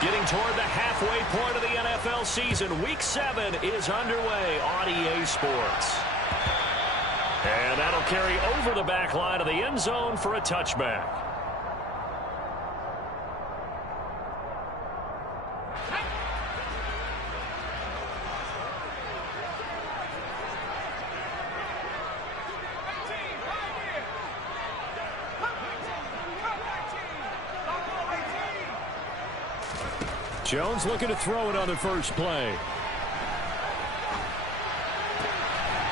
Getting toward the halfway point of the NFL season. Week 7 is underway on EA Sports. And that'll carry over the back line of the end zone for a touchback. Jones looking to throw it on the first play.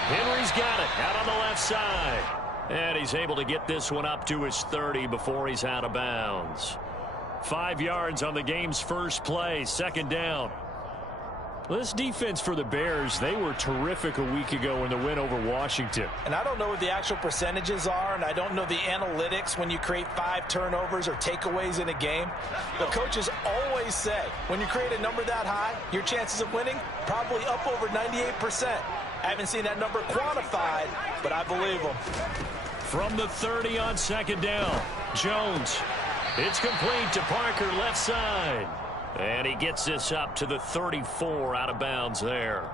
Henry's got it out on the left side. And he's able to get this one up to his 30 before he's out of bounds. 5 yards on the game's first play, second down. Well, this defense for the Bears, they were terrific a week ago in the win over Washington. And I don't know what the actual percentages are, and I don't know the analytics when you create 5 turnovers or takeaways in a game. But coaches always say, when you create a number that high, your chances of winning probably up over 98%. I haven't seen that number quantified, but I believe them. From the 30 on second down, Jones. It's complete to Parker, left side. And he gets this up to the 34 out of bounds there.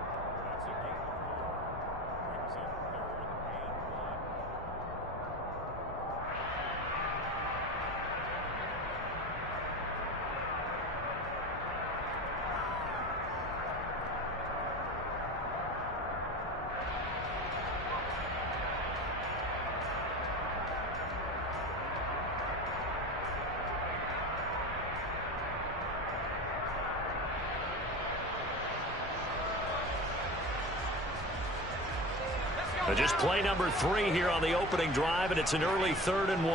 Just play number 3 here on the opening drive, and it's an early 3rd and 1.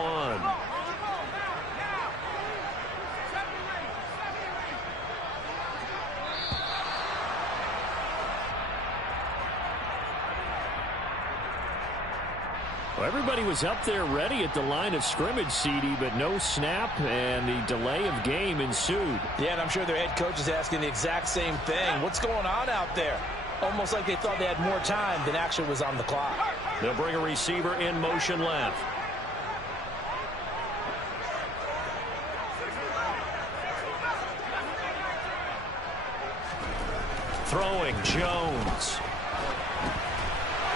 Well, everybody was up there ready at the line of scrimmage, CD, but no snap, and the delay of game ensued. Yeah, and I'm sure their head coach is asking the exact same thing. What's going on out there? Almost like they thought they had more time than actually was on the clock. They'll bring a receiver in motion left. Throwing, Jones.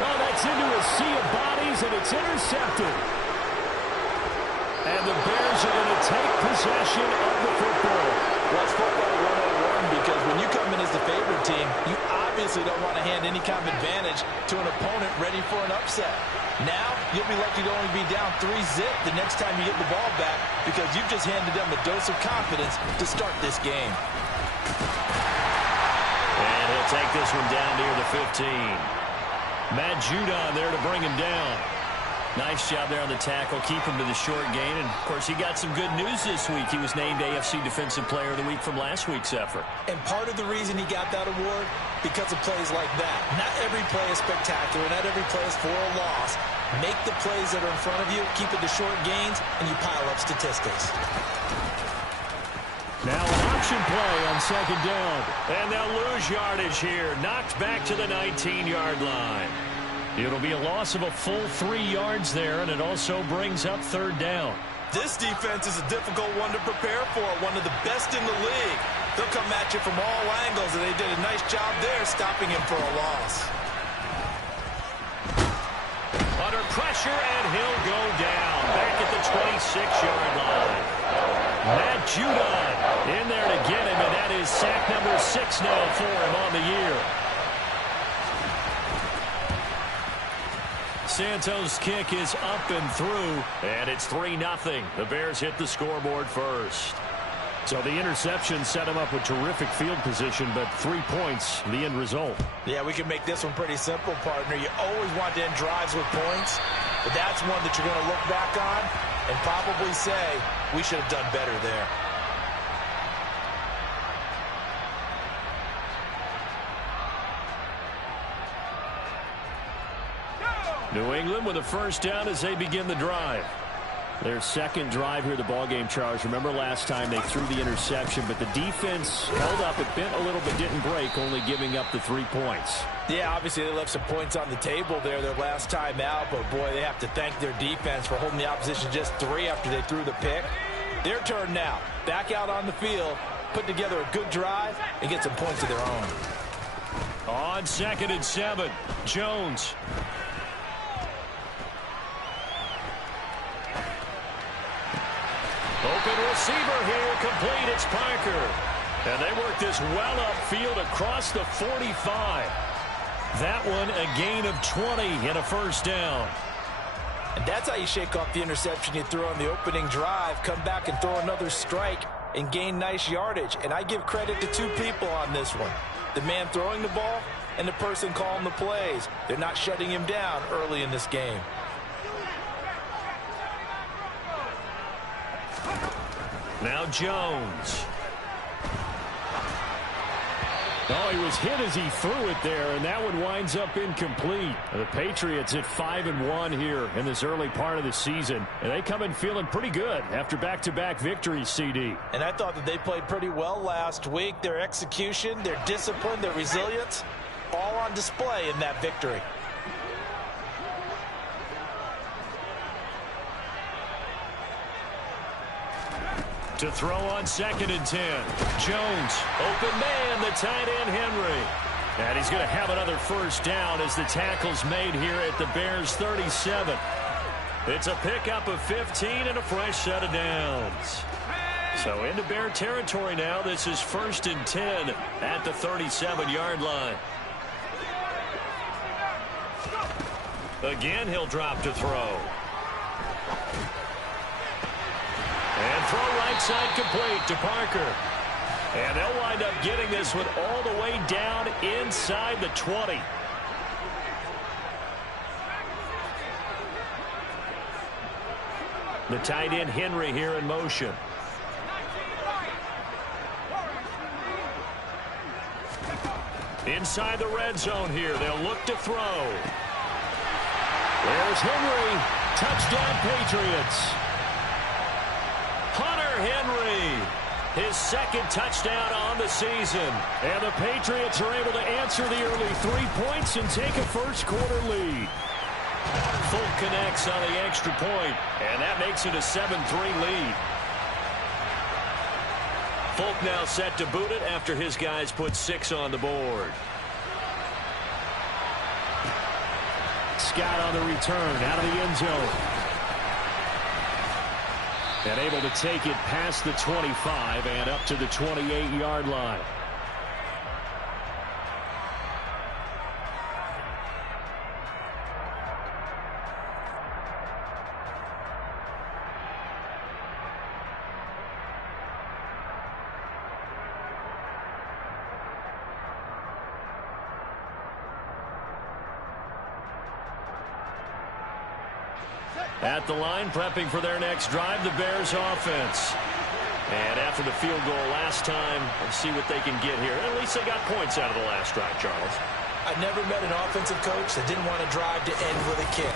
Oh, that's into a sea of bodies, and it's intercepted. And the Bears are going to take possession of the football. Well, it's football 101 because when you come in as the favorite team, you obviously don't want to hand any kind of advantage to an opponent ready for an upset. Now, you'll be lucky to only be down 3-zip the next time you get the ball back because you've just handed them a dose of confidence to start this game. And he'll take this one down near the 15. Matt Judon there to bring him down. Nice job there on the tackle. Keep him to the short gain. And, of course, he got some good news this week. He was named AFC Defensive Player of the Week from last week's effort. And part of the reason he got that award, because of plays like that. Not every play is spectacular. Not every play is for a loss. Make the plays that are in front of you, keep it to short gains, and you pile up statistics. Now an option play on second down. And they'll lose yardage here. Knocked back to the 19-yard line. It'll be a loss of a full 3 yards there, and it also brings up third down. This defense is a difficult one to prepare for, one of the best in the league. They'll come at you from all angles, and they did a nice job there stopping him for a loss. Under pressure, and he'll go down back at the 26-yard line. Matt Judon in there to get him, and that is sack number 6 now for him on the year. Santos' kick is up and through, and it's 3-0. The Bears hit the scoreboard first. So the interception set him up with terrific field position, but 3 points, the end result. Yeah, we can make this one pretty simple, partner. You always want to end drives with points, but that's one that you're going to look back on and probably say, we should have done better there. New England with a first down as they begin the drive. Their second drive here, the ballgame, Charles. Remember last time they threw the interception, but the defense held up. It bent a little but didn't break, only giving up the 3 points. Yeah, obviously they left some points on the table there their last time out, but boy, they have to thank their defense for holding the opposition just 3 after they threw the pick. Their turn now. Back out on the field, put together a good drive, and get some points of their own. On 2nd and 7, Jones. Open receiver here, complete. It's Parker. And they work this well upfield across the 45. That one a gain of 20 and a first down. And that's how you shake off the interception you threw on the opening drive, come back and throw another strike and gain nice yardage. And I give credit to two people on this one. The man throwing the ball and the person calling the plays. They're not shutting him down early in this game. Now Jones. Oh, he was hit as he threw it there, and that one winds up incomplete. The Patriots at 5-1 here in this early part of the season, and they come in feeling pretty good after back-to-back victories, CD. And I thought that they played pretty well last week. Their execution, their discipline, their resilience, all on display in that victory. To throw on 2nd and 10. Jones, open man, the tight end Henry. And he's going to have another first down as the tackle's made here at the Bears 37. It's a pickup of 15 and a fresh set of downs. So into Bear territory now. This is 1st and 10 at the 37-yard line. Again, he'll drop to throw. And throw right side complete to Parker. And they'll wind up getting this one all the way down inside the 20. The tight end Henry here in motion. Inside the red zone here. They'll look to throw. There's Henry. Touchdown Patriots. Henry, his second touchdown on the season. And the Patriots are able to answer the early 3 points and take a first-quarter lead. Folk connects on the extra point, and that makes it a 7-3 lead. Folk now set to boot it after his guys put 6 on the board. Scott on the return out of the end zone. And able to take it past the 25 and up to the 28-yard line. At the line, prepping for their next drive, the Bears offense. And after the field goal last time, let's see what they can get here. At least they got points out of the last drive, Charles. I've never met an offensive coach that didn't want to drive to end with a kick.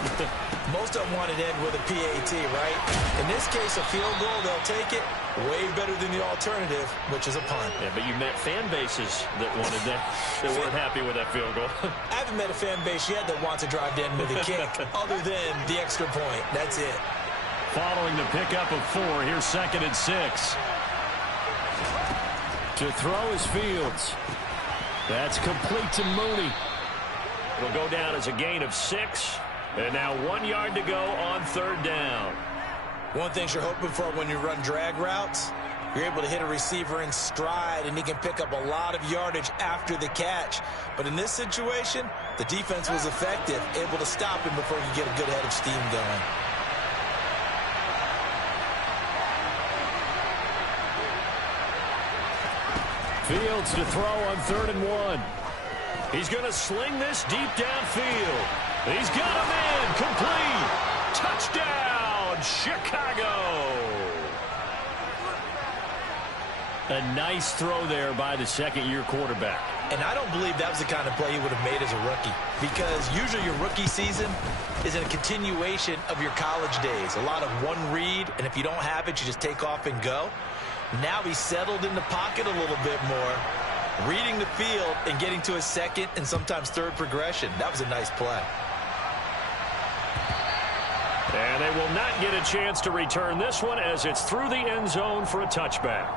Most of them wanted to end with a PAT, right? In this case, a field goal, they'll take it. Way better than the alternative, which is a punt. Yeah, but you met fan bases that wanted that, that weren't happy with that field goal. I haven't met a fan base yet that wants to drive to end with a kick, other than the extra point. That's it. Following the pickup of 4, here's 2nd and 6. To throw is Fields. That's complete to Mooney. It'll go down as a gain of 6. And now 1 yard to go on 3rd down. One thing you're hoping for when you run drag routes, you're able to hit a receiver in stride, and he can pick up a lot of yardage after the catch. But in this situation, the defense was effective, able to stop him before you get a good head of steam going. Fields to throw on 3rd and 1. He's going to sling this deep downfield. He's got a man complete. Touchdown, Chicago. A nice throw there by the second-year quarterback. And I don't believe that was the kind of play he would have made as a rookie, because usually your rookie season is in a continuation of your college days. A lot of one read, and if you don't have it, you just take off and go. Now he's settled in the pocket a little bit more, reading the field and getting to a second and sometimes third progression. That was a nice play. And they will not get a chance to return this one as it's through the end zone for a touchback.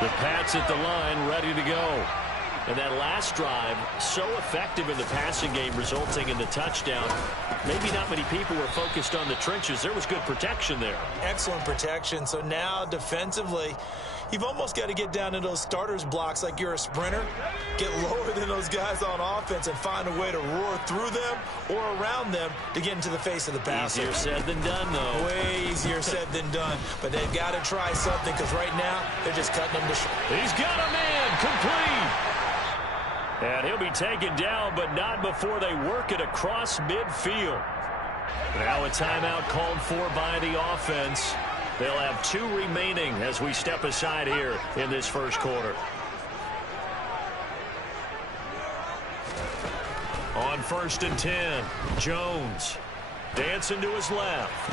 The Pats at the line, ready to go. And that last drive, so effective in the passing game, resulting in the touchdown. Maybe not many people were focused on the trenches. There was good protection there. Excellent protection. So now defensively, you've almost got to get down into those starters blocks like you're a sprinter. Get lower than those guys on offense and find a way to roar through them or around them to get into the face of the passer. Easier said than done, though. Way easier said than done. But they've got to try something because right now they're just cutting them to short. He's got a man complete. And he'll be taken down, but not before they work it across midfield. Now a timeout called for by the offense. They'll have 2 remaining as we step aside here in this first quarter. On 1st and 10, Jones dancing to his left.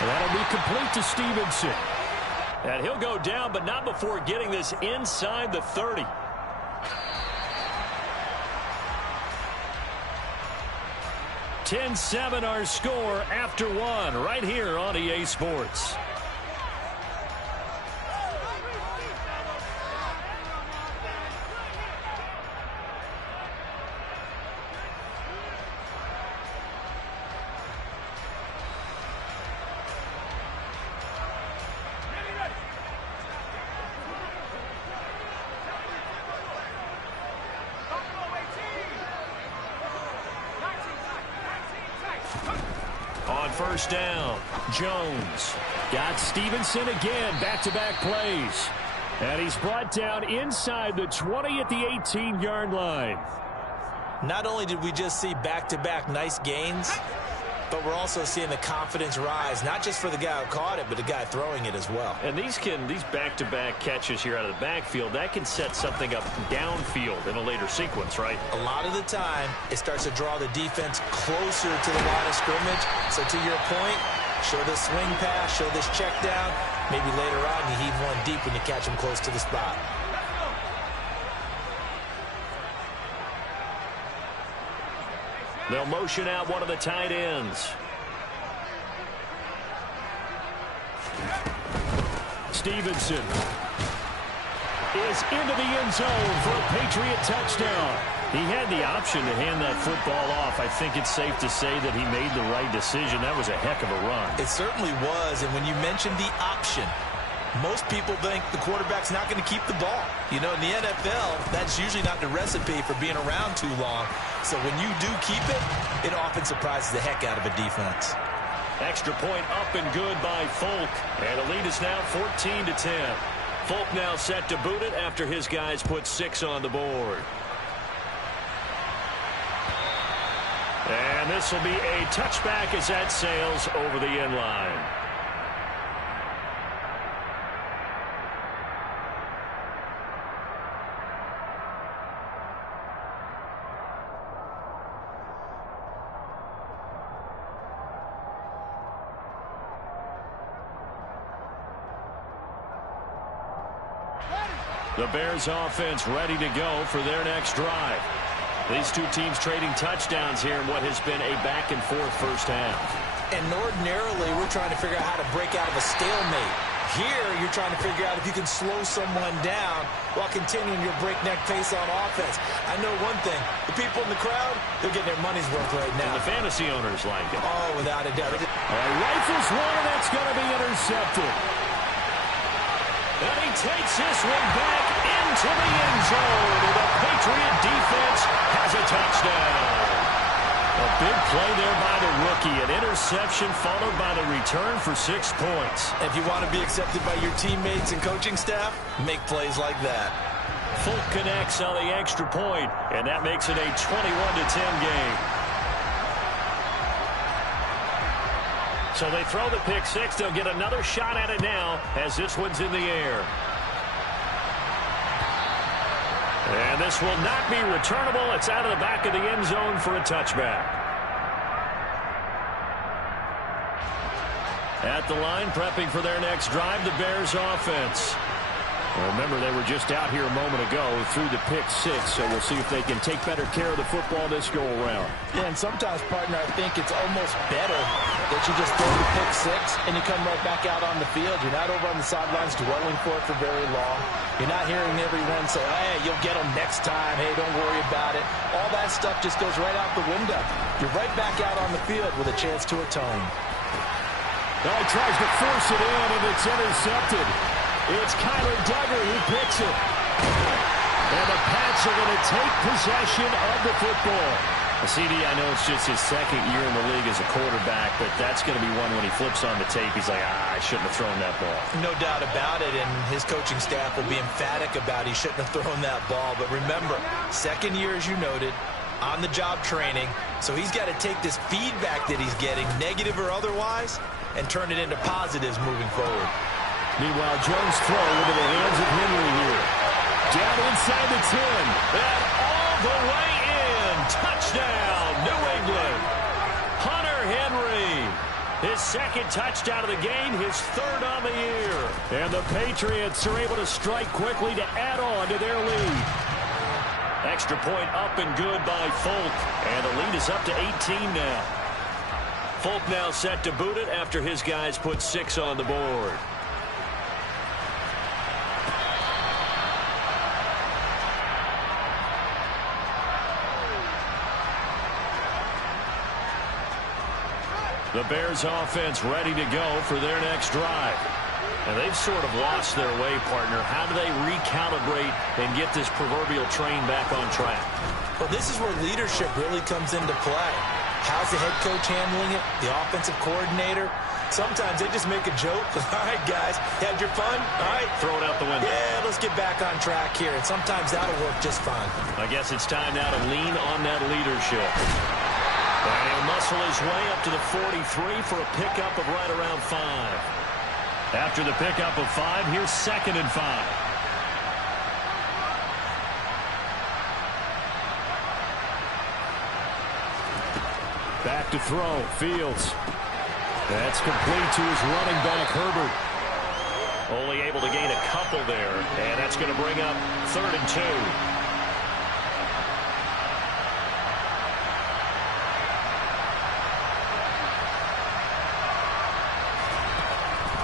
And that'll be complete to Stevenson. And he'll go down, but not before getting this inside the 30. 10-7 our score after 1 right here on EA Sports. On 1st down, Jones got Stevenson again, back-to-back plays. And he's brought down inside the 20 at the 18-yard line. Not only did we just see back-to-back nice gains, but we're also seeing the confidence rise, not just for the guy who caught it, but the guy throwing it as well. And these back-to-back catches here out of the backfield, that can set something up downfield in a later sequence, right? A lot of the time, it starts to draw the defense closer to the line of scrimmage. So to your point, show this swing pass, show this check down. Maybe later on you heave one deep when you catch him close to the spot. They'll motion out one of the tight ends. Stevenson is into the end zone for a Patriot touchdown. He had the option to hand that football off. I think it's safe to say that he made the right decision. That was a heck of a run. It certainly was, and when you mentioned the option, most people think the quarterback's not going to keep the ball. You know, in the NFL, that's usually not the recipe for being around too long. So when you do keep it, it often surprises the heck out of a defense. Extra point up and good by Folk. And the lead is now 14-10. Folk now set to boot it after his guys put 6 on the board. And this will be a touchback as that sails over the end line. The Bears offense ready to go for their next drive. These two teams trading touchdowns here in what has been a back-and-forth first half. And ordinarily, we're trying to figure out how to break out of a stalemate. Here, you're trying to figure out if you can slow someone down while continuing your breakneck pace on offense. I know one thing. The people in the crowd, they're getting their money's worth right now. And the fantasy owners like it. Oh, without a doubt. Rifles one, and that's going to be intercepted. And he takes this one back into the end zone. The Patriot defense has a touchdown. A big play there by the rookie. An interception followed by the return for 6 points. If you want to be accepted by your teammates and coaching staff, make plays like that. Folk connects on the extra point, and that makes it a 21-10 game. So they throw the pick six. They'll get another shot at it now as this one's in the air. And this will not be returnable. It's out of the back of the end zone for a touchback. At the line, prepping for their next drive, the Bears offense. Remember, they were just out here a moment ago through the pick six, so we'll see if they can take better care of the football this go-around. Yeah, and sometimes, partner, I think it's almost better that you just throw the pick six and you come right back out on the field. You're not over on the sidelines dwelling for it for very long. You're not hearing everyone say, hey, you'll get them next time. Hey, don't worry about it. All that stuff just goes right out the window. You're right back out on the field with a chance to atone. Now he tries to force it in, and it's intercepted. It's Kyler Duggar who picks it. And the Pats are going to take possession of the football. CD, I know it's just his second year in the league as a quarterback, but that's going to be one when he flips on the tape. He's like, I shouldn't have thrown that ball. No doubt about it, and his coaching staff will be emphatic about he shouldn't have thrown that ball. But remember, second year, as you noted, on-the-job training, so he's got to take this feedback that he's getting, negative or otherwise, and turn it into positives moving forward. Meanwhile, Jones' throw into the hands of Henry here. Down inside the 10. And all the way in. Touchdown, New England. Hunter Henry. His second touchdown of the game, his third on the year. And the Patriots are able to strike quickly to add on to their lead. Extra point up and good by Folk. And the lead is up to 18 now. Folk now set to boot it after his guys put 6 on the board. The Bears offense ready to go for their next drive. And they've sort of lost their way, partner. How do they recalibrate and get this proverbial train back on track? Well, this is where leadership really comes into play. How's the head coach handling it? The offensive coordinator? Sometimes they just make a joke. All right, guys, had your fun? All right. Throw it out the window. Yeah, let's get back on track here. And sometimes that'll work just fine. I guess it's time now to lean on that leadership. And he'll muscle his way up to the 43 for a pickup of right around 5. After the pickup of 5, here's 2nd and 5. Back to throw, Fields. That's complete to his running back, Herbert. Only able to gain a couple there, and that's going to bring up 3rd and 2.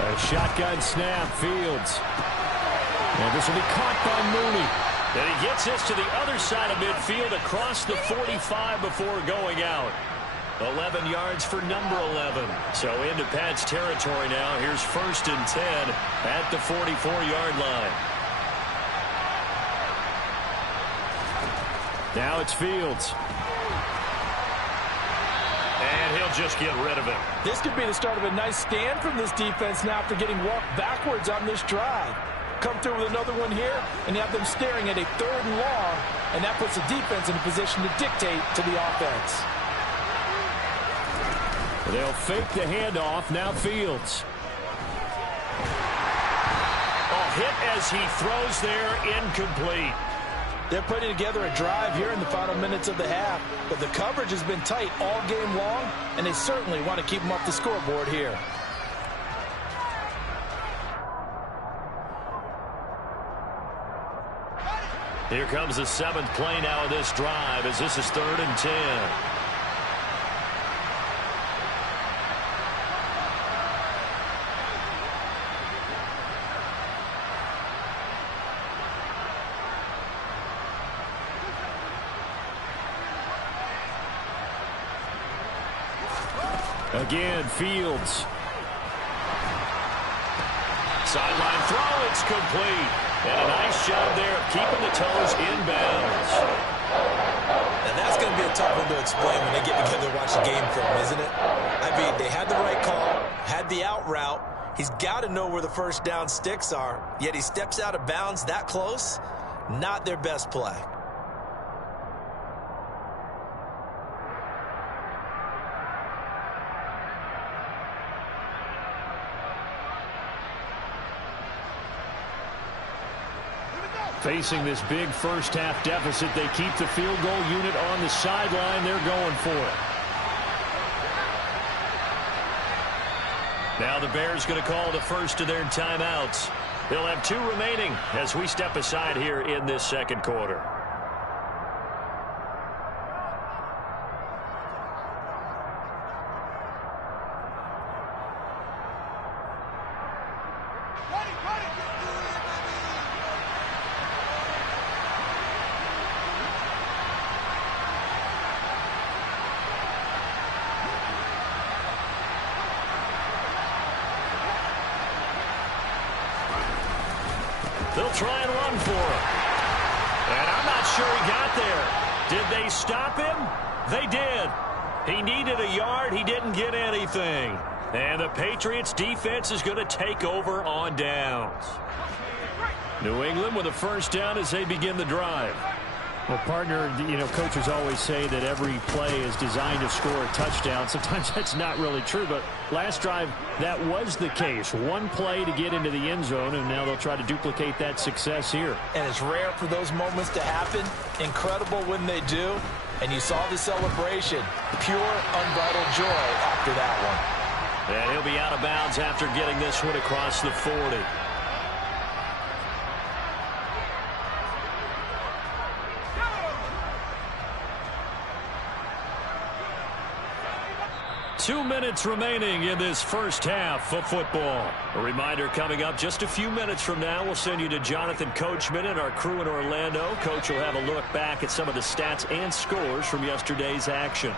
A shotgun snap, Fields. And this will be caught by Mooney. And he gets this to the other side of midfield across the 45 before going out. 11 yards for number 11. So into Pat's territory now. Here's 1st and 10 at the 44-yard line. Now it's Fields. And he'll just get rid of it. This could be the start of a nice stand from this defense now after getting walked backwards on this drive. Come through with another one here, and you have them staring at a 3rd and long, and that puts the defense in a position to dictate to the offense. They'll fake the handoff. Now Fields. Hit as he throws there, incomplete. They're putting together a drive here in the final minutes of the half, but the coverage has been tight all game long, and they certainly want to keep them off the scoreboard here. Here comes the 7th play now of this drive as this is 3rd and 10. Again, Fields. Sideline throw, it's complete. And a nice job there of keeping the toes inbounds. And that's going to be a tough one to explain when they get together and watch the game film, isn't it? I mean, they had the right call, had the out route. He's got to know where the first down sticks are, yet he steps out of bounds that close. Not their best play. Facing this big first-half deficit, they keep the field goal unit on the sideline. They're going for it. Now the Bears going to call the first of their timeouts. They'll have 2 remaining as we step aside here in this second quarter. They'll try and run for him. And I'm not sure he got there. Did they stop him? They did. He needed a yard. He didn't get anything. And the Patriots defense is going to take over on downs. New England with a first down as they begin the drive. Well, partner, coaches always say that every play is designed to score a touchdown. Sometimes that's not really true, but last drive, that was the case. One play to get into the end zone, and now they'll try to duplicate that success here. And it's rare for those moments to happen. Incredible when they do. And you saw the celebration. Pure, unbridled joy after that one. And he'll be out of bounds after getting this one across the 40. Two minutes remaining in this first half of football. A reminder coming up just a few minutes from now. We'll send you to Jonathan Coachman and our crew in Orlando. Coach will have a look back at some of the stats and scores from yesterday's action.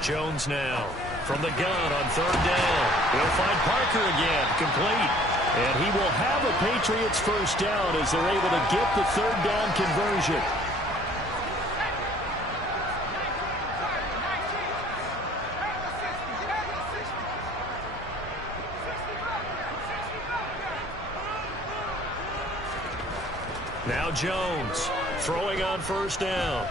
Jones now from the gun on third down. He'll find Parker again, complete. And he will have a Patriots first down as they're able to get the third down conversion. Now Jones throwing on first down.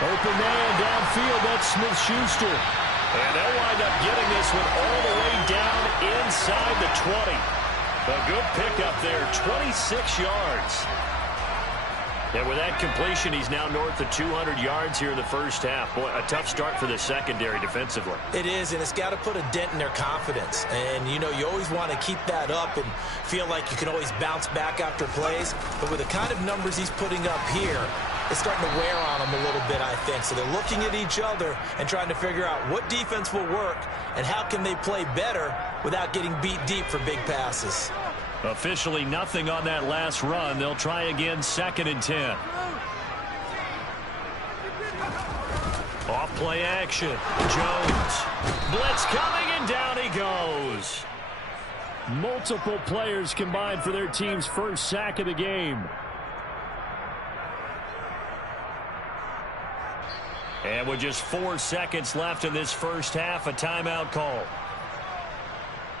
Open man downfield, that's Smith-Schuster. And they'll wind up getting this one all the way down inside the 20. A good pickup there, 26 yards. And with that completion, he's now north of 200 yards here in the first half. Boy, a tough start for the secondary defensively. It is, and it's got to put a dent in their confidence. And, you always want to keep that up and feel like you can always bounce back after plays. But with the kind of numbers he's putting up here, it's starting to wear on them a little bit, I think. So they're looking at each other and trying to figure out what defense will work and how can they play better without getting beat deep for big passes. Officially nothing on that last run. They'll try again, 2nd and 10. Off play action. Jones. Blitz coming, and down he goes. Multiple players combined for their team's first sack of the game. And with just 4 seconds left in this first half, a timeout call.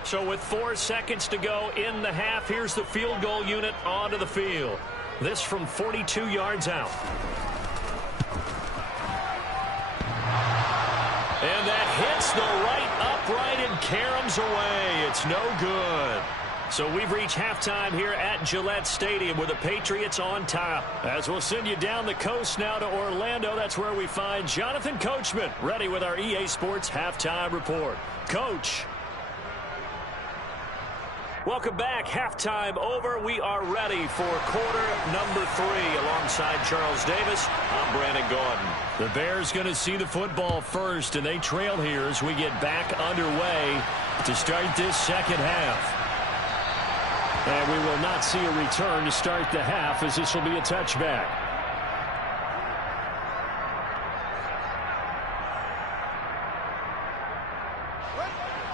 So with 4 seconds to go in the half, here's the field goal unit onto the field. This from 42 yards out. And that hits the right upright and caroms away. It's no good. So we've reached halftime here at Gillette Stadium with the Patriots on top. As we'll send you down the coast now to Orlando, that's where we find Jonathan Coachman ready with our EA Sports Halftime Report. Coach. Welcome back. Halftime over. We are ready for quarter number 3 alongside Charles Davis. I'm Brandon Gordon. The Bears going to see the football first, and they trail here as we get back underway to start this second half. And we will not see a return to start the half, as this will be a touchback.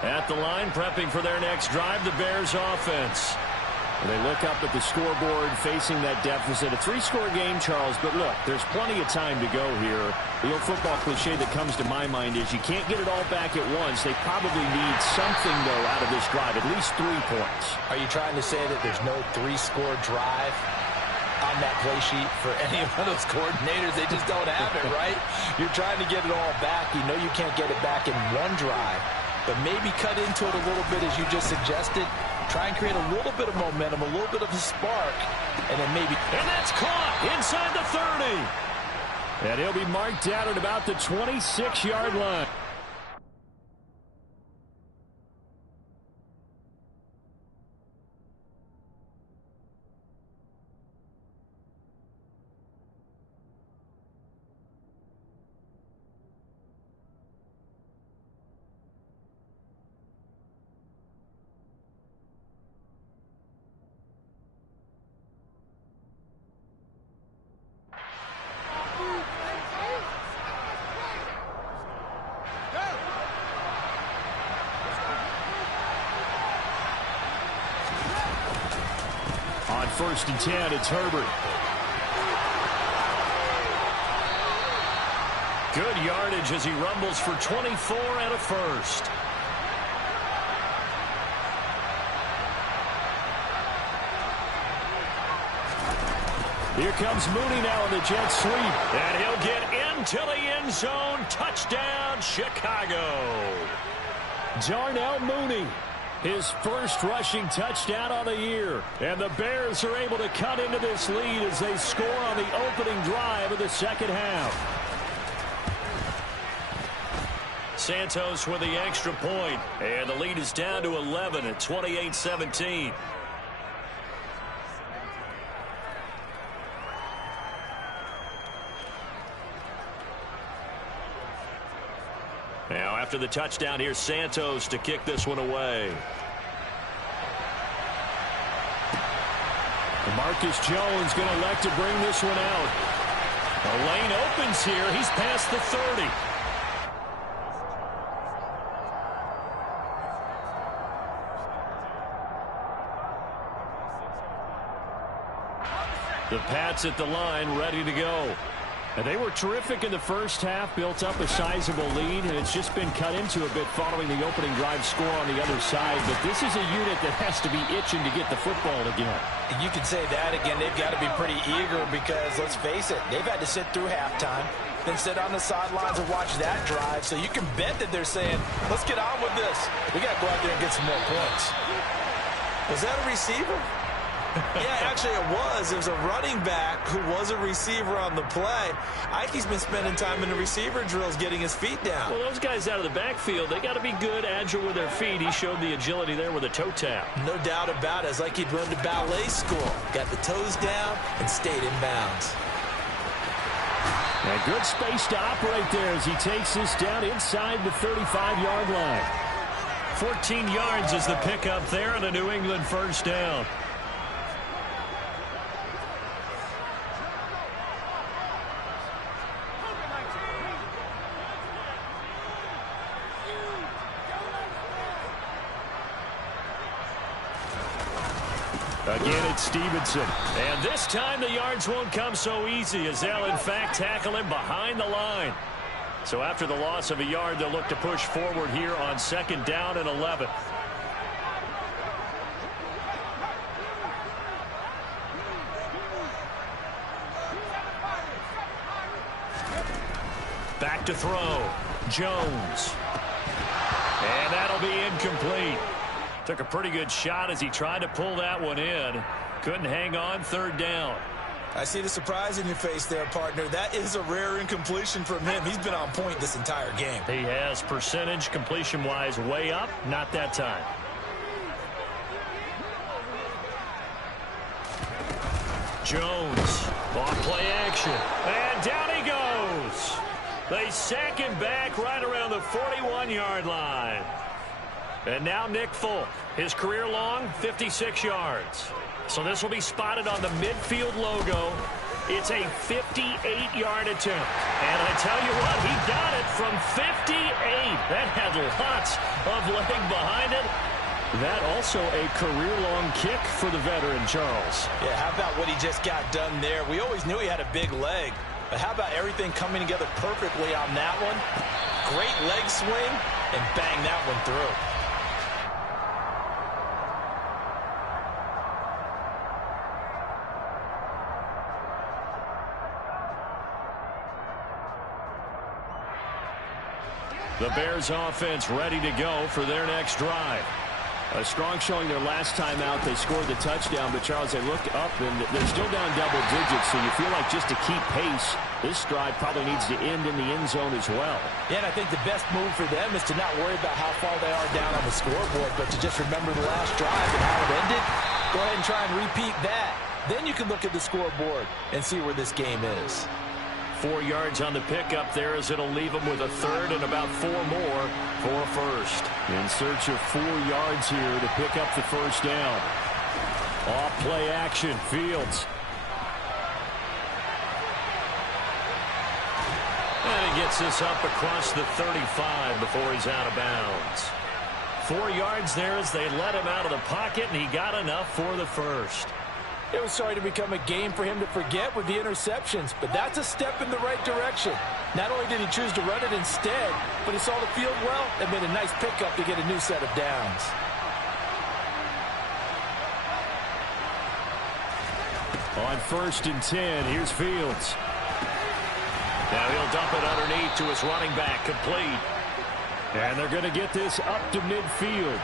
At the line, prepping for their next drive, the Bears offense. They look up at the scoreboard, facing that deficit. A 3-score game, Charles, but look, there's plenty of time to go here. The old football cliche that comes to my mind is you can't get it all back at once. They probably need something, though, out of this drive, at least 3 points. Are you trying to say that there's no 3-score drive on that play sheet for any one of those coordinators? They just don't have it, right? You're trying to get it all back. You know you can't get it back in one drive. but maybe cut into it a little bit as you just suggested. Try and create a little bit of momentum, a little bit of a spark, and then maybe... And that's caught inside the 30. And he'll be marked out at about the 26-yard line. On 1st and 10, it's Herbert. Good yardage as he rumbles for 24 and a first. Here comes Mooney now in the jet sweep. And he'll get into the end zone. Touchdown, Chicago. Darnell Mooney, his first rushing touchdown on the year. And the Bears are able to cut into this lead as they score on the opening drive of the second half. Santos with the extra point. And the lead is down to 11 at 28-17. Now, after the touchdown, here's Santos to kick this one away. Marcus Jones going to elect to bring this one out. The lane opens here. He's past the 30. The Pats at the line, ready to go. And they were terrific in the first half, built up a sizable lead, and it's just been cut into a bit following the opening drive score on the other side. But this is a unit that has to be itching to get the football again. You can say that again. They've got to be pretty eager because, let's face it, they've had to sit through halftime, then sit on the sidelines and watch that drive. So you can bet that they're saying, let's get on with this. We got to go out there and get some more points. Was that a receiver? Yeah, actually it was. It was a running back who was a receiver on the play. Ike's been spending time in the receiver drills getting his feet down. Well, those guys out of the backfield, they got to be good, agile with their feet. He showed the agility there with a toe tap. No doubt about it. It's like he'd run to ballet school. Got the toes down and stayed in bounds. A good space to operate there as he takes this down inside the 35-yard line. 14 yards is the pickup there, and a New England first down. Again, it's Stevenson. And this time the yards won't come so easy as they'll, in fact, tackle him behind the line. So after the loss of a yard, they'll look to push forward here on 2nd down and 11. Back to throw. Jones. And that'll be incomplete. Took a pretty good shot as he tried to pull that one in. Couldn't hang on. 3rd down. I see the surprise in your face there, partner. That is a rare incompletion from him. He's been on point this entire game. He has percentage completion-wise way up. Not that time. Jones. Off play action. And down he goes. They sack him back right around the 41-yard line. And now Nick Folk, his career long, 56 yards. So this will be spotted on the midfield logo. It's a 58-yard attempt. And I tell you what, he got it from 58. That had lots of leg behind it. That also a career-long kick for the veteran, Charles. Yeah, how about what he just got done there? We always knew he had a big leg. But how about everything coming together perfectly on that one? Great leg swing, and bang that one through. The Bears offense ready to go for their next drive. A strong showing their last time out. They scored the touchdown, but Charles, they look up and they're still down double digits, so you feel like just to keep pace, this drive probably needs to end in the end zone as well. Yeah, and I think the best move for them is to not worry about how far they are down on the scoreboard, but to just remember the last drive and how it ended. Go ahead and try and repeat that. Then you can look at the scoreboard and see where this game is. 4 yards on the pickup there as it'll leave them with a third and about 4 more for a first. In search of 4 yards here to pick up the first down. Off play action, Fields. And he gets this up across the 35 before he's out of bounds. 4 yards there as they let him out of the pocket, and he got enough for the first. It was starting to become a game for him to forget with the interceptions, but that's a step in the right direction. Not only did he choose to run it instead, but he saw the field well and made a nice pickup to get a new set of downs. On 1st and 10, here's Fields. Now he'll dump it underneath to his running back, complete. And they're going to get this up to midfield.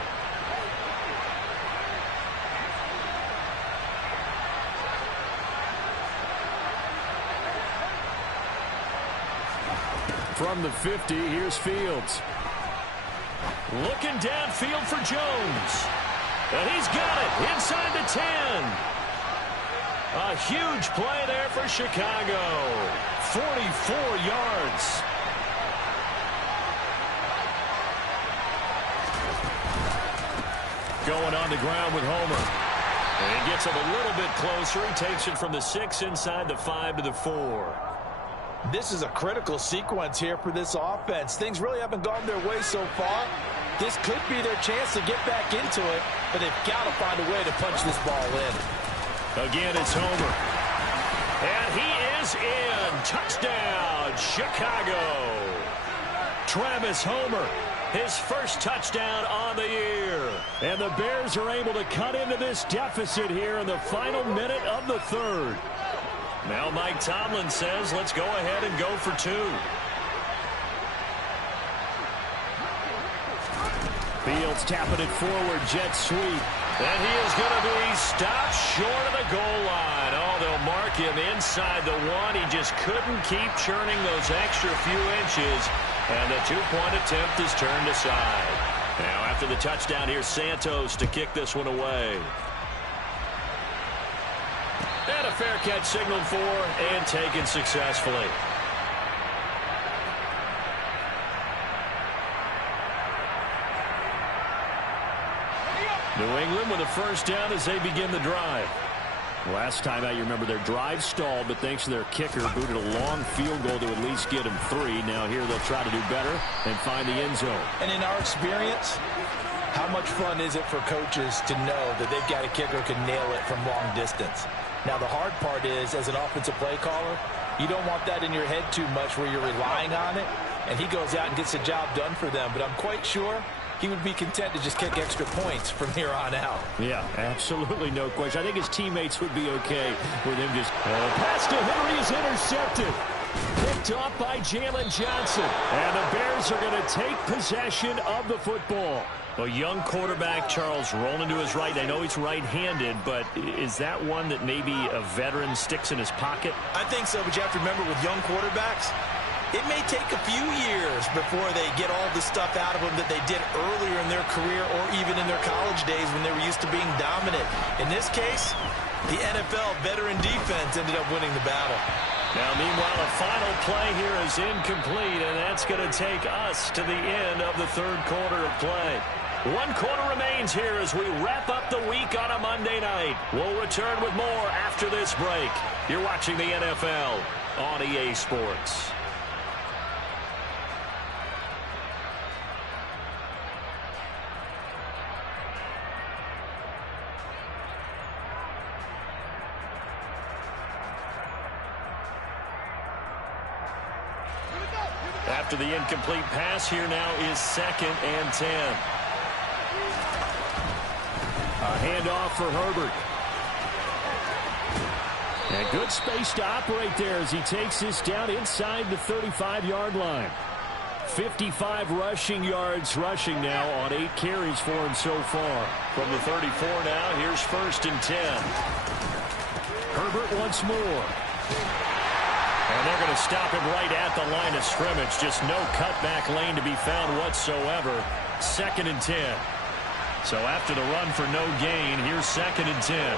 From the 50, here's Fields. Looking downfield for Jones. And he's got it inside the 10. A huge play there for Chicago. 44 yards. Going on the ground with Homer. And he gets him a little bit closer. He takes it from the 6 inside the 5 to the 4. This is a critical sequence here for this offense. Things really haven't gone their way so far. This could be their chance to get back into it, but they've got to find a way to punch this ball in. Again, it's Homer. And he is in. Touchdown, Chicago. Travis Homer, his first touchdown on the year. And the Bears are able to cut into this deficit here in the final minute of the third. Now Mike Tomlin says, let's go ahead and go for 2. Fields tapping it forward, jet sweep. And he is going to be stopped short of the goal line. Oh, they'll mark him inside the 1. He just couldn't keep churning those extra few inches. And the 2-point attempt is turned aside. Now after the touchdown, here's Santos to kick this one away. And a fair catch signaled for and taken successfully. New England with a first down as they begin the drive. Last time out, you remember their drive stalled, but thanks to their kicker, booted a long field goal to at least get them 3. Now here they'll try to do better and find the end zone. And in our experience, how much fun is it for coaches to know that they've got a kicker who can nail it from long distance? Now, the hard part is, as an offensive play caller, you don't want that in your head too much where you're relying on it, and he goes out and gets the job done for them. But I'm quite sure he would be content to just kick extra points from here on out. Yeah, absolutely no question. I think his teammates would be okay with him just... pass to Henry is intercepted. Picked off by Jalen Johnson. And the Bears are going to take possession of the football. A young quarterback, Charles, rolling to his right. I know he's right-handed, but is that one that maybe a veteran sticks in his pocket? I think so, but you have to remember with young quarterbacks, it may take a few years before they get all the stuff out of them that they did earlier in their career or even in their college days when they were used to being dominant. In this case, the NFL veteran defense ended up winning the battle. Now, meanwhile, a final play here is incomplete, and that's going to take us to the end of the third quarter of play. 1 quarter remains here as we wrap up the week on a Monday night. We'll return with more after this break. You're watching the NFL on EA Sports. After the incomplete pass, here now is 2nd and 10. A handoff for Herbert. And good space to operate there as he takes this down inside the 35-yard line. 55 rushing yards rushing now on 8 carries for him so far. From the 34 now, here's 1st and 10. Herbert once more. And they're going to stop him right at the line of scrimmage. Just no cutback lane to be found whatsoever. 2nd and 10. So after the run for no gain, here's 2nd and 10.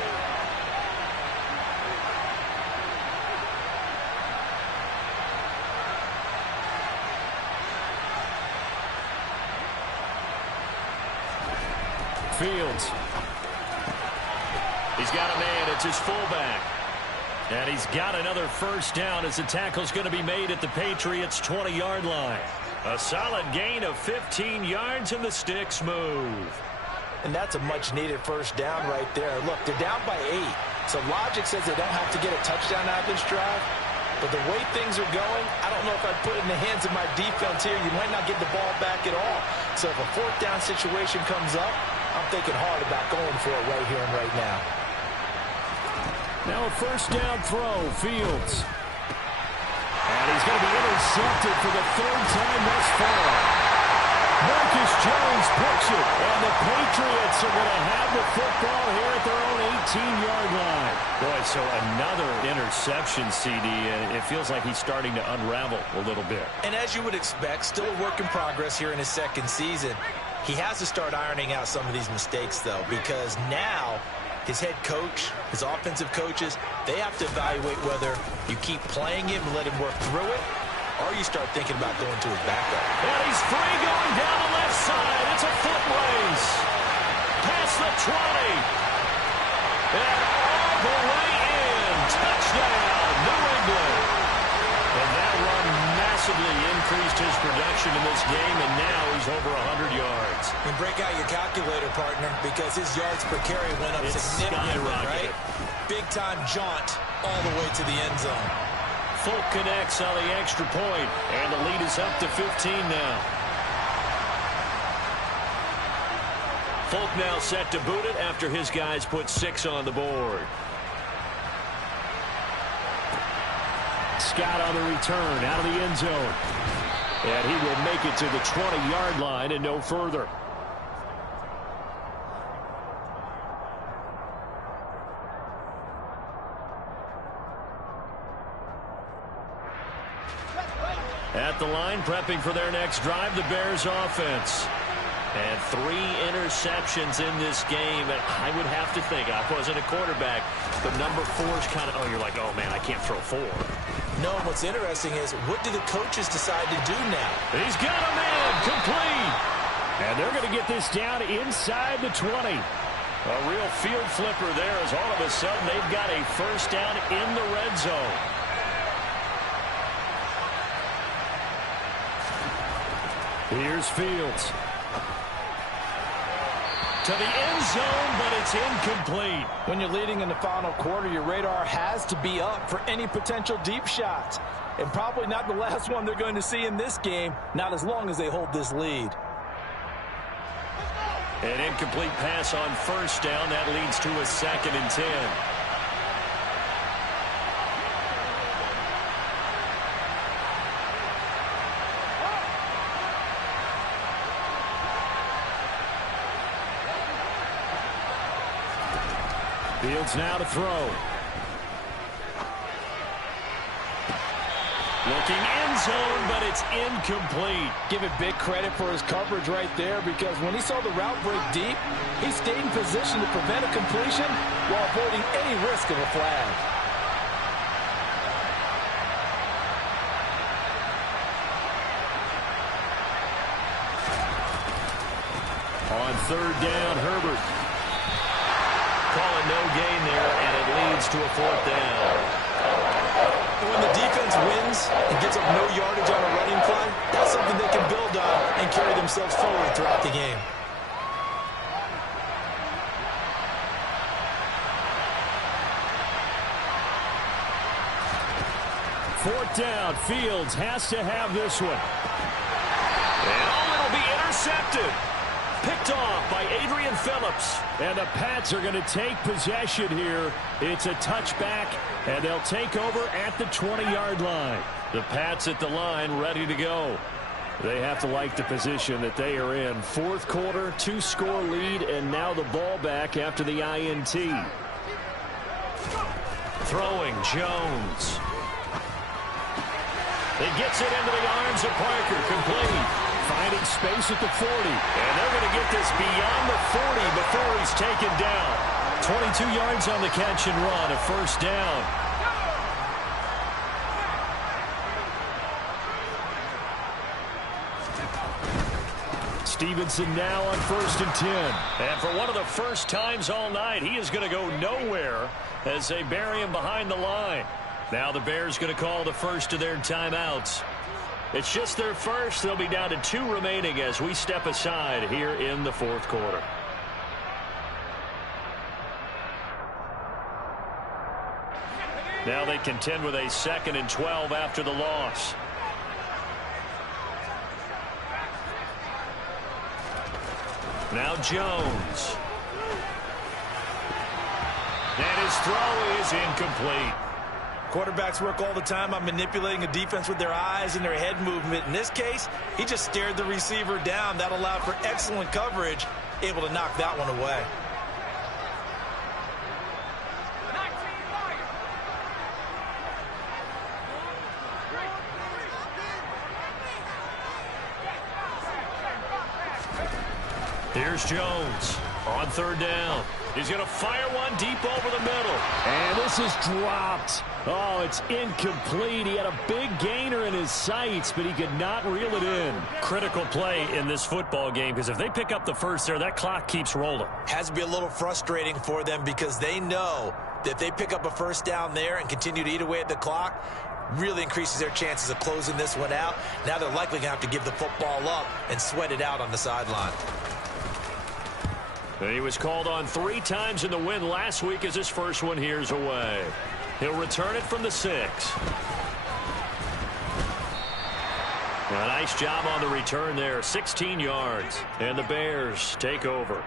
Fields. He's got a man. It's his fullback. And he's got another 1st down as the tackle's going to be made at the Patriots' 20-yard line. A solid gain of 15 yards, and the sticks move. And that's a much-needed 1st down right there. Look, they're down by 8. So logic says they don't have to get a touchdown out of this drive. But the way things are going, I don't know if I'd put it in the hands of my defense here. You might not get the ball back at all. So if a 4th down situation comes up, I'm thinking hard about going for it right here and right now. Now a 1st down throw, Fields. And he's going to be intercepted for the 3rd time thus far. Marcus Jones picks it, and the Patriots are going to have the football here at their own 18-yard line. Boy, so another interception, CD, and it feels like he's starting to unravel a little bit. And as you would expect, still a work in progress here in his 2nd season. He has to start ironing out some of these mistakes, though, because now his head coach, his offensive coaches, they have to evaluate whether you keep playing him and let him work through it, or you start thinking about going to his backup. And he's free going down the left side. It's a foot race. Past the 20. And all the way in. Touchdown, New England. And that run massively increased his production in this game, and now he's over 100 yards. And break out your calculator, partner, because his yards per carry went up significantly, right? Big-time jaunt all the way to the end zone. Folk connects on the extra point, and the lead is up to 15 now. Folk now set to boot it after his guys put 6 on the board. Scott on the return out of the end zone. And he will make it to the 20-yard line and no further. At the line, prepping for their next drive, the Bears offense. And 3 interceptions in this game. And I would have to think, I wasn't a quarterback, but number 4 is kind of, you're like, oh, man, I can't throw 4. No, what's interesting is, what do the coaches decide to do now? He's got a man, complete. And they're going to get this down inside the 20. A real field flipper there as all of a sudden they've got a 1st down in the red zone. Here's Fields. To the end zone, but it's incomplete. When you're leading in the final quarter, your radar has to be up for any potential deep shots. And probably not the last one they're going to see in this game, not as long as they hold this lead. An incomplete pass on 1st down. That leads to a 2nd and 10. Fields now to throw. Looking end zone, but it's incomplete. Give it big credit for his coverage right there, because when he saw the route break deep, he stayed in position to prevent a completion while avoiding any risk of a flag. On 3rd down, Herbert. Calling no gain there, and it leads to a 4th down. When the defense wins and gets up no yardage on a running play, that's something they can build on and carry themselves forward throughout the game. Fourth down, Fields has to have this one. And it'll be intercepted. Picked off by Adrian Phillips. And the Pats are going to take possession here. It's a touchback, and they'll take over at the 20-yard line. The Pats at the line, ready to go. They have to like the position that they are in. Fourth quarter, 2-score lead, and now the ball back after the INT. Throwing Jones. He gets it into the arms of Parker. Complete. Finding space at the 40. And they're going to get this beyond the 40 before he's taken down. 22 yards on the catch and run, a first down. Stevenson now on 1st and 10. And for one of the first times all night, he is going to go nowhere as they bury him behind the line. Now the Bears going to call the first of their timeouts. It's just their first. They'll be down to 2 remaining as we step aside here in the fourth quarter. Now they contend with a 2nd and 12 after the loss. Now Jones. And his throw is incomplete. Quarterbacks work all the time on manipulating a defense with their eyes and their head movement. In this case, he just stared the receiver down. That allowed for excellent coverage, able to knock that one away. Here's Jones on 3rd down. He's going to fire one deep over the middle. And this is dropped. Oh, it's incomplete. He had a big gainer in his sights, but he could not reel it in. Critical play in this football game, because if they pick up the first there, that clock keeps rolling. Has to be a little frustrating for them because they know that if they pick up a first down there and continue to eat away at the clock, really increases their chances of closing this one out. Now they're likely going to have to give the football up and sweat it out on the sideline. He was called on 3 times in the win last week as his first one here's away. He'll return it from the 6. A nice job on the return there, 16 yards. And the Bears take over.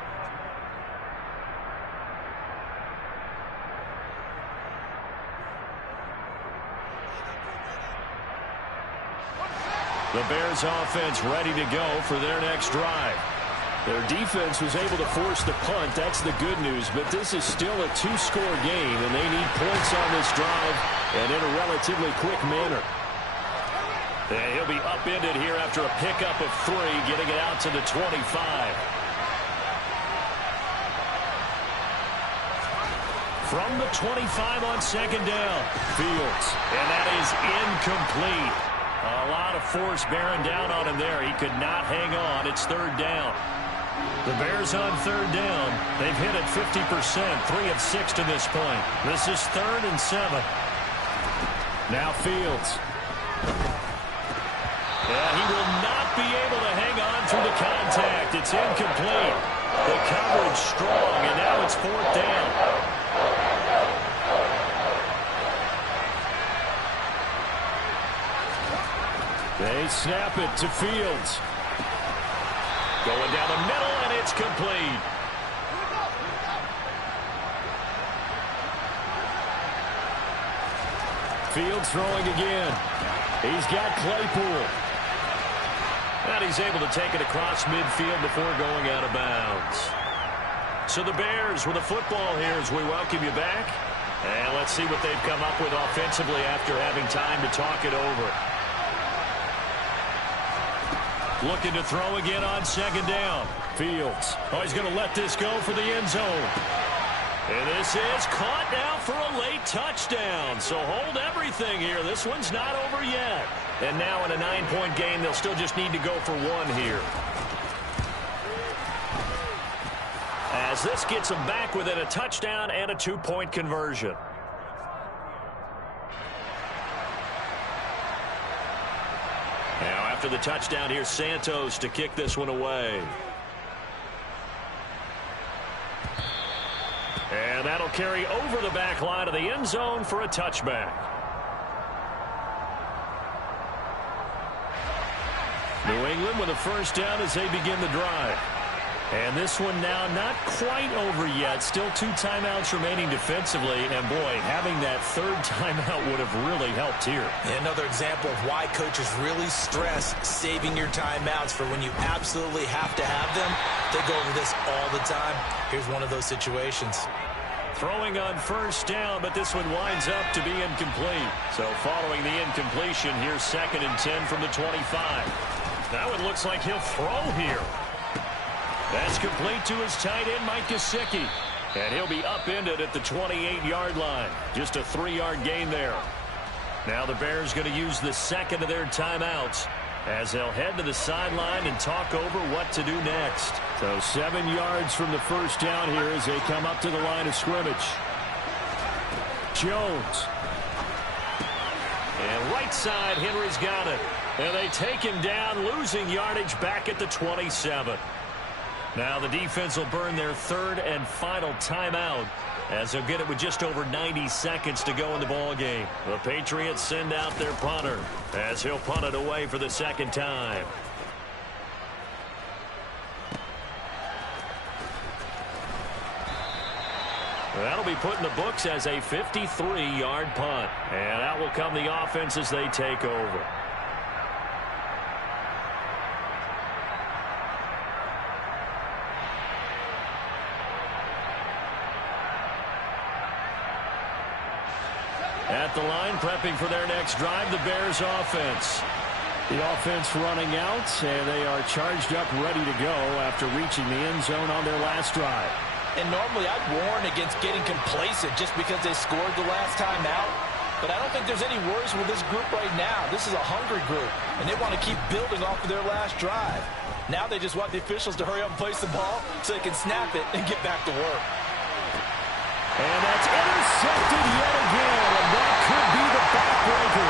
The Bears offense ready to go for their next drive. Their defense was able to force the punt. That's the good news. But this is still a 2-score game, and they need points on this drive and in a relatively quick manner. And he'll be upended here after a pickup of 3, getting it out to the 25. From the 25 on 2nd down, Fields. And that is incomplete. A lot of force bearing down on him there. He could not hang on. It's 3rd down. The Bears on 3rd down. They've hit it 50%, 3 of 6 to this point. This is 3rd and 7. Now Fields. Yeah, he will not be able to hang on through the contact. It's incomplete. The coverage strong, and now it's 4th down. They snap it to Fields. Going down the middle, and it's complete. Fields throwing again. He's got Claypool. And he's able to take it across midfield before going out of bounds. So the Bears with the football here as we welcome you back. And let's see what they've come up with offensively after having time to talk it over. Looking to throw again on 2nd down. Fields. Oh, he's going to let this go for the end zone. And this is caught now for a late touchdown. So hold everything here. This one's not over yet. And now in a 9-point game, they'll still just need to go for 1 here. As this gets them back within a touchdown and a 2-point conversion. Now after the touchdown, here's Santos to kick this one away. And that'll carry over the back line of the end zone for a touchback. New England with a first down as they begin the drive. And this one now not quite over yet. Still 2 timeouts remaining defensively. And, boy, having that 3rd timeout would have really helped here. Another example of why coaches really stress saving your timeouts for when you absolutely have to have them. They go over this all the time. Here's one of those situations. Throwing on 1st down, but this one winds up to be incomplete. So following the incompletion, here's 2nd and 10 from the 25. That one looks like he'll throw here. That's complete to his tight end, Mike Gesicki. And he'll be upended at the 28-yard line. Just a 3-yard gain there. Now the Bears going to use the 2nd of their timeouts as they'll head to the sideline and talk over what to do next. So 7 yards from the 1st down here as they come up to the line of scrimmage. Jones. And right side, Henry's got it. And they take him down, losing yardage back at the 27. Now the defense will burn their 3rd and final timeout as they'll get it with just over 90 seconds to go in the ball game. The Patriots send out their punter as he'll punt it away for the 2nd time. That'll be put in the books as a 53-yard punt. And out will come the offense as they take over. At the line, prepping for their next drive, the Bears offense. The offense running out, and they are charged up, ready to go after reaching the end zone on their last drive. And normally I'd warn against getting complacent just because they scored the last time out. But I don't think there's any worries with this group right now. This is a hungry group, and they want to keep building off of their last drive. Now they just want the officials to hurry up and place the ball so they can snap it and get back to work. And that's intercepted yet again, and that could be the backbreaker.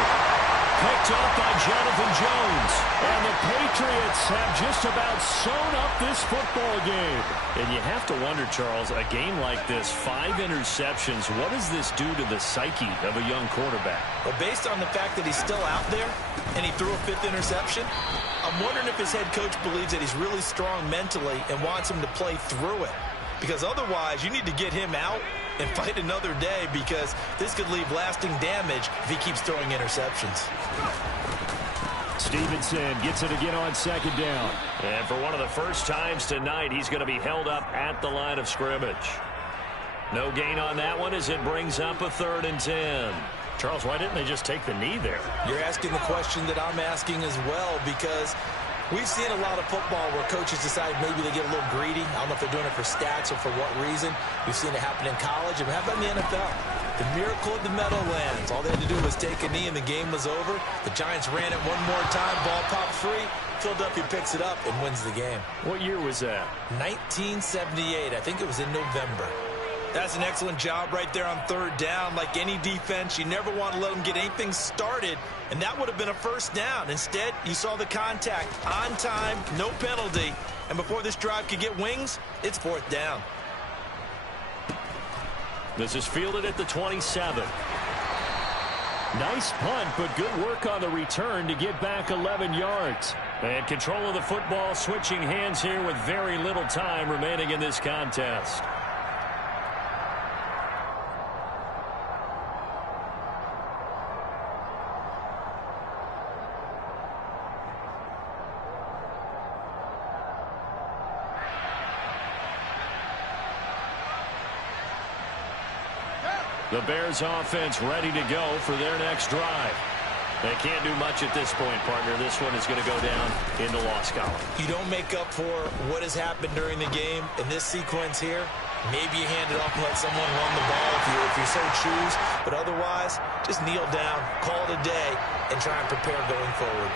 Picked off by Jonathan Jones. And the Patriots have just about sewn up this football game. And you have to wonder, Charles, a game like this, 5 interceptions, what does this do to the psyche of a young quarterback? Well, based on the fact that he's still out there and he threw a 5th interception, I'm wondering if his head coach believes that he's really strong mentally and wants him to play through it. Because otherwise, you need to get him out and fight another day, because this could leave lasting damage if he keeps throwing interceptions. Stevenson gets it again on 2nd down. And for one of the first times tonight, he's going to be held up at the line of scrimmage. No gain on that one as it brings up a 3rd and 10. Charles, why didn't they just take the knee there? You're asking the question that I'm asking as well, because we've seen a lot of football where coaches decide maybe they get a little greedy. I don't know if they're doing it for stats or for what reason. We've seen it happen in college, and how about in the NFL? The miracle of the Meadowlands. All they had to do was take a knee, and the game was over. The Giants ran it one more time. Ball popped free. Philadelphia picks it up and wins the game. What year was that? 1978. I think it was in November. That's an excellent job right there on 3rd down. Like any defense, you never want to let them get anything started, and that would have been a 1st down. Instead, you saw the contact on time, no penalty, and before this drive could get wings, it's 4th down. This is fielded at the 27. Nice punt, but good work on the return to get back 11 yards. And control of the football, switching hands here with very little time remaining in this contest. The Bears offense ready to go for their next drive. They can't do much at this point, partner. This one is going to go down in the loss column. You don't make up for what has happened during the game in this sequence here. Maybe you hand it off and let someone run the ball if you so choose. But otherwise, just kneel down, call it a day, and try and prepare going forward.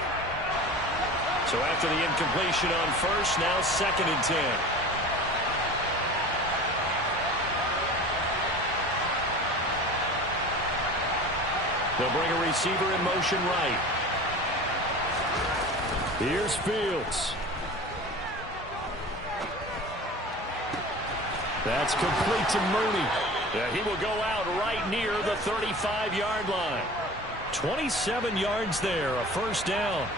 So after the incompletion on 1st, now 2nd and 10. They'll bring a receiver in motion right. Here's Fields. That's complete to Mooney. Yeah, he will go out right near the 35-yard line. 27 yards there, a 1st down.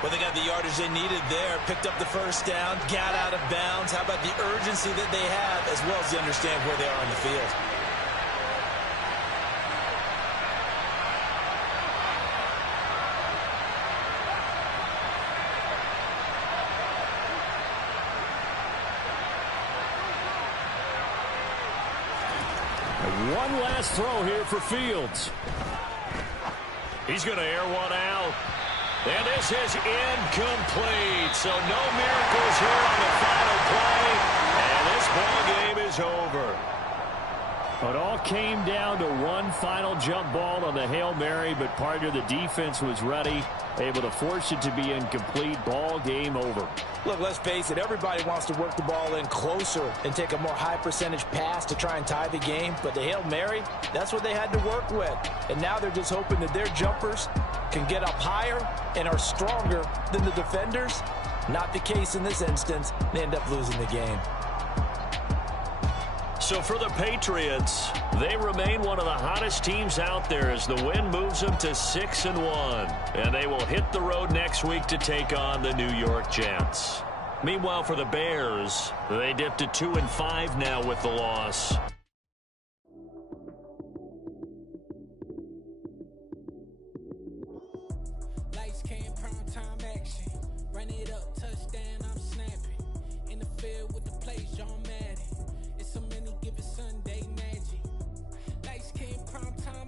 Well, they got the yardage they needed there, picked up the first down, got out of bounds. How about the urgency that they have, as well as they understand where they are on the field? And one last throw here for Fields. He's going to air one out. And this is incomplete. So no miracles here on the final play. And this ball game is over. It all came down to one final jump ball on the Hail Mary, but partner, the defense was ready, able to force it to be incomplete. Ball game over. Look, let's face it, everybody wants to work the ball in closer and take a more high percentage pass to try and tie the game. But the Hail Mary, that's what they had to work with. And now they're just hoping that their jumpers can get up higher and are stronger than the defenders. Not the case in this instance. They end up losing the game. So for the Patriots, they remain one of the hottest teams out there as the win moves them to 6-1. And they will hit the road next week to take on the New York Jets. Meanwhile, for the Bears, they dipped to 2-5 now with the loss.